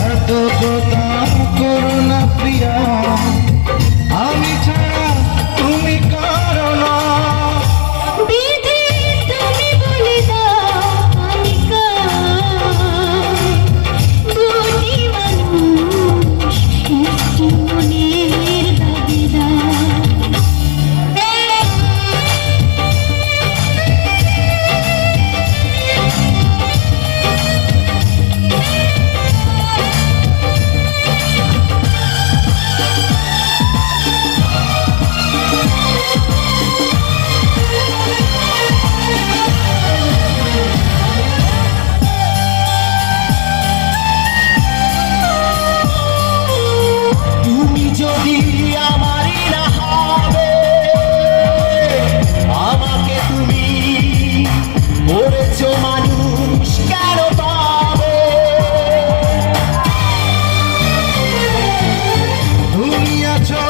বিশ্বাসঘাতকতা করো না প্রিয়া, আমি ছাড়া তুমি কারো না। বিধি তুমি বলে দাও আমি কার, দুটি মানুষ একটি মনের দাবিদার। তুমি যদি আমারই না হবে, আমাকে তুমি বলেছো মানুষ কেন পাবে? তুমি আছো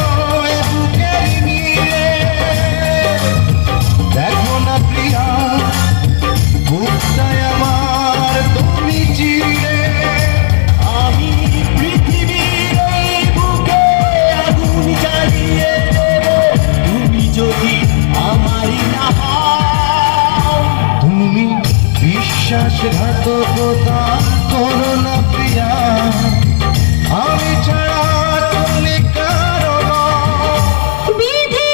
এ বুকের নীড়ে, দেখো না প্রিয়া বুকটায় আমার তুমি চিরে। আমি পৃথিবীর এই বুকে আগুন জ্বালিয়ে দেব, তুমি যদি আমারই না হও। তুমি বিশ্বাসঘাতকতা করো না প্রিয়া, আমি ছাড়া তুমি কারো না। বিধি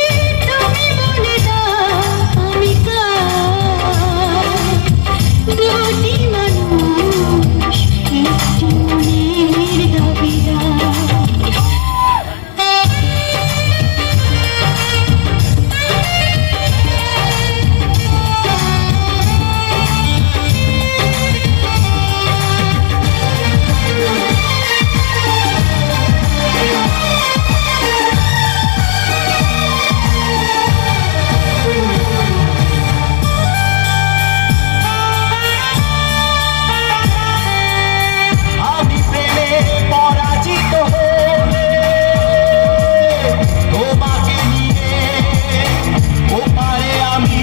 তুমি বলে দাও আমি কার, দুটি মানুষ একটি মনের দাবিদার। আমি প্রেমে পরাজিত হলে তোমাকে নিয়ে ওপারে আমি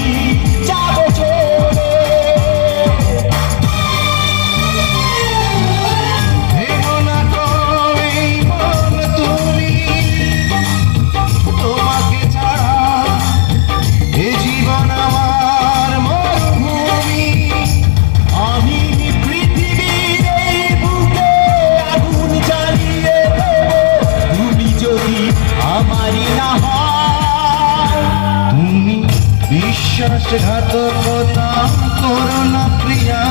যাব চলে। ভেবো না তো এই মন তুমি, তোমাকে ছাড়া এ জীবন আমার মরুভূমি। আমি পৃথিবীর এই বুকে আগুন জ্বালিয়ে দেব, তুমি যদি আমারই না হও। তুমি বিশ্বাসঘাতকতা করো না প্রিয়া,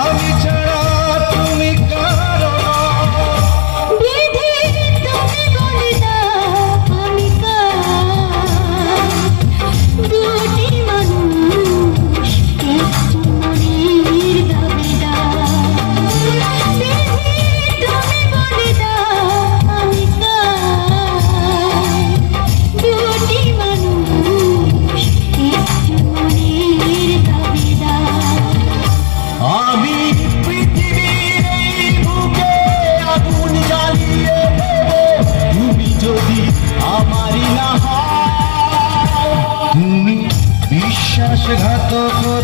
আমি ছাড়া তুমি কারো না। বিধি তুমি বলে দাও আমি কার, দুটি মানুষ একটি মনের দাবিদার। বিধি তুমি বলে দাও আমি কার, দুটি মানুষ একটি মনের দাবিদার। আমি পৃথিবীর এই বুকে আগুন জ্বালিয়ে দেব, তুমি যদি আমারই না হও। তুমি বিশ্বাসঘাতকতা